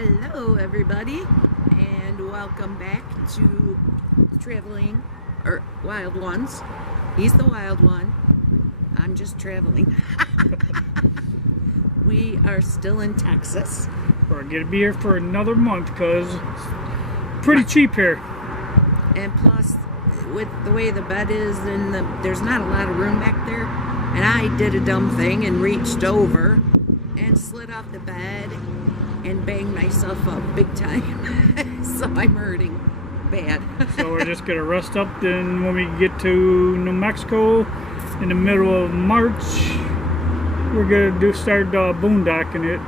Hello everybody, and welcome back to Traveling, or Wild Ones. He's the wild one, I'm just traveling. We are still in Texas. We're gonna be here for another month because it's pretty cheap here. And plus, with the way the bed is, and there's not a lot of room back there, and I did a dumb thing and reached over and slid off the bed and banged myself up big time. So I'm hurting bad. So we're just gonna rest up. Then when we get to New Mexico in the middle of March, we're gonna start boondocking it,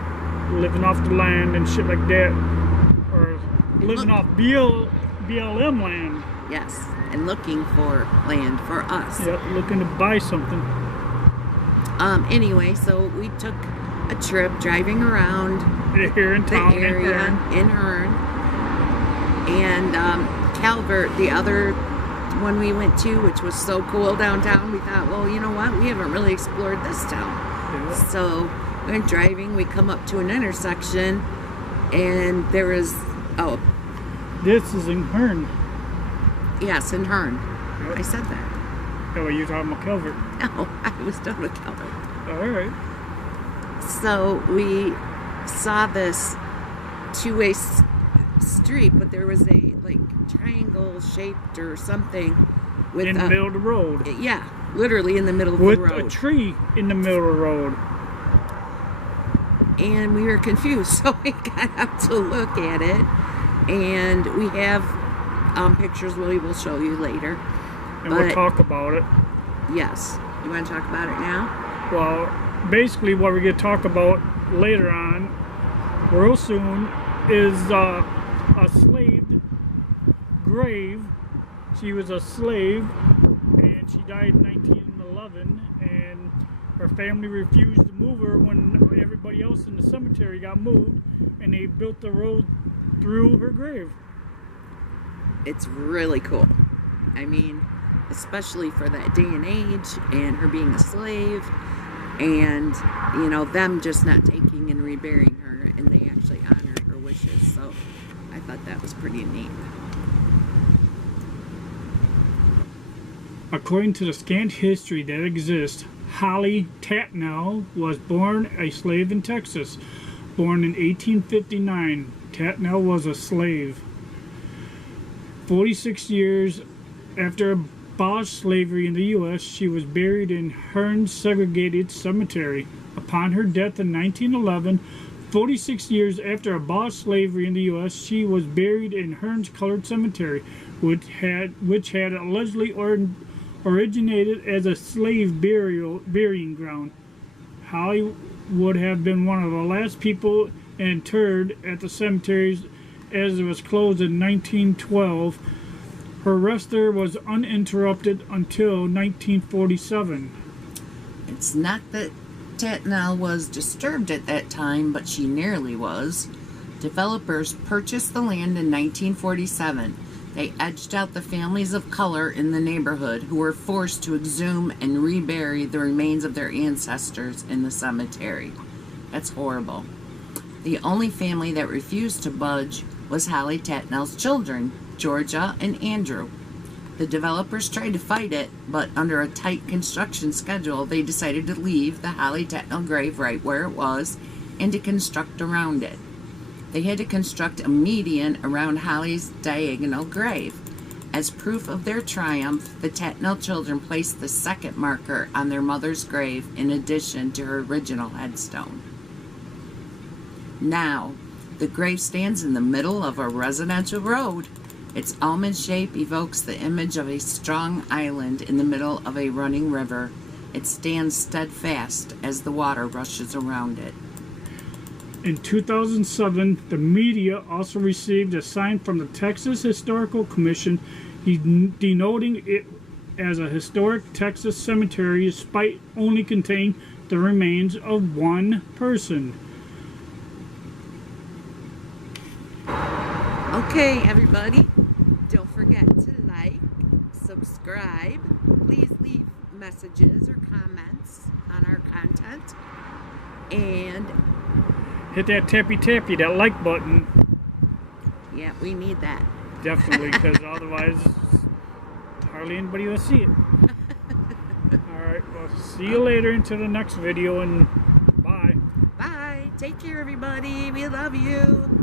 living off the land and shit like that, or living off BLM land. Yes, and looking for land for us. Yep, looking to buy something. Anyway, so we took a trip driving around here in town, the area in Hearne. And Calvert, the other one we went to, which was so cool downtown, we thought, well, you know what, we haven't really explored this town. Yeah. So we went driving, we come up to an intersection, and there is, oh. This is in Hearne. Yes, in Hearne. Yep. I said that. Oh, you talking about Calvert? No, I was done with Calvert. All right. So we saw this two-way street, but there was a like triangle shaped or something with in the middle of the road. Yeah, literally in the middle of the road. With a tree in the middle of the road. And we were confused, so we got out to look at it, and we have pictures we will show you later. And we'll talk about it. Yes. You want to talk about it now? Well, basically what we're going to talk about later on, real soon, is a slave grave. She was a slave, and she died in 1911, and her family refused to move her when everybody else in the cemetery got moved, and they built the road through her grave. It's really cool. I mean, especially for that day and age, and her being a slave, and you know, them just not taking and reburying her, and they actually honored her wishes. So I thought that was pretty neat. According to the scant history that exists, Hollie Tatnell was born a slave in Texas. Born in 1859, Tatnell was a slave. 46 years after abolished slavery in the U.S., she was buried in Hearne Segregated Cemetery. Upon her death in 1911, 46 years after abolished slavery in the U.S., she was buried in Hearne's Colored Cemetery, which had allegedly originated as a slave burying ground. Hollie would have been one of the last people interred at the cemeteries, as it was closed in 1912. Her rest there was uninterrupted until 1947. It's not that Tatnell was disturbed at that time, but she nearly was. Developers purchased the land in 1947. They edged out the families of color in the neighborhood who were forced to exhume and rebury the remains of their ancestors in the cemetery. That's horrible. The only family that refused to budge was Hollie Tatnell's children, Georgia and Andrew. The developers tried to fight it, but under a tight construction schedule, they decided to leave the Hollie Tatnell grave right where it was and to construct around it. They had to construct a median around Hollie's diagonal grave. As proof of their triumph, the Tatnell children placed the second marker on their mother's grave in addition to her original headstone. Now, the grave stands in the middle of a residential road. Its almond shape evokes the image of a strong island in the middle of a running river. It stands steadfast as the water rushes around it. In 2007, the media also received a sign from the Texas Historical Commission denoting it as a historic Texas cemetery, despite only containing the remains of one person. Okay, everybody, don't forget to like, subscribe, please leave messages or comments on our content, and hit that tappy, that like button. Yeah, we need that. Definitely, because otherwise, hardly anybody will see it. Alright, well, see you later until the next video, and bye. Bye. Take care, everybody. We love you.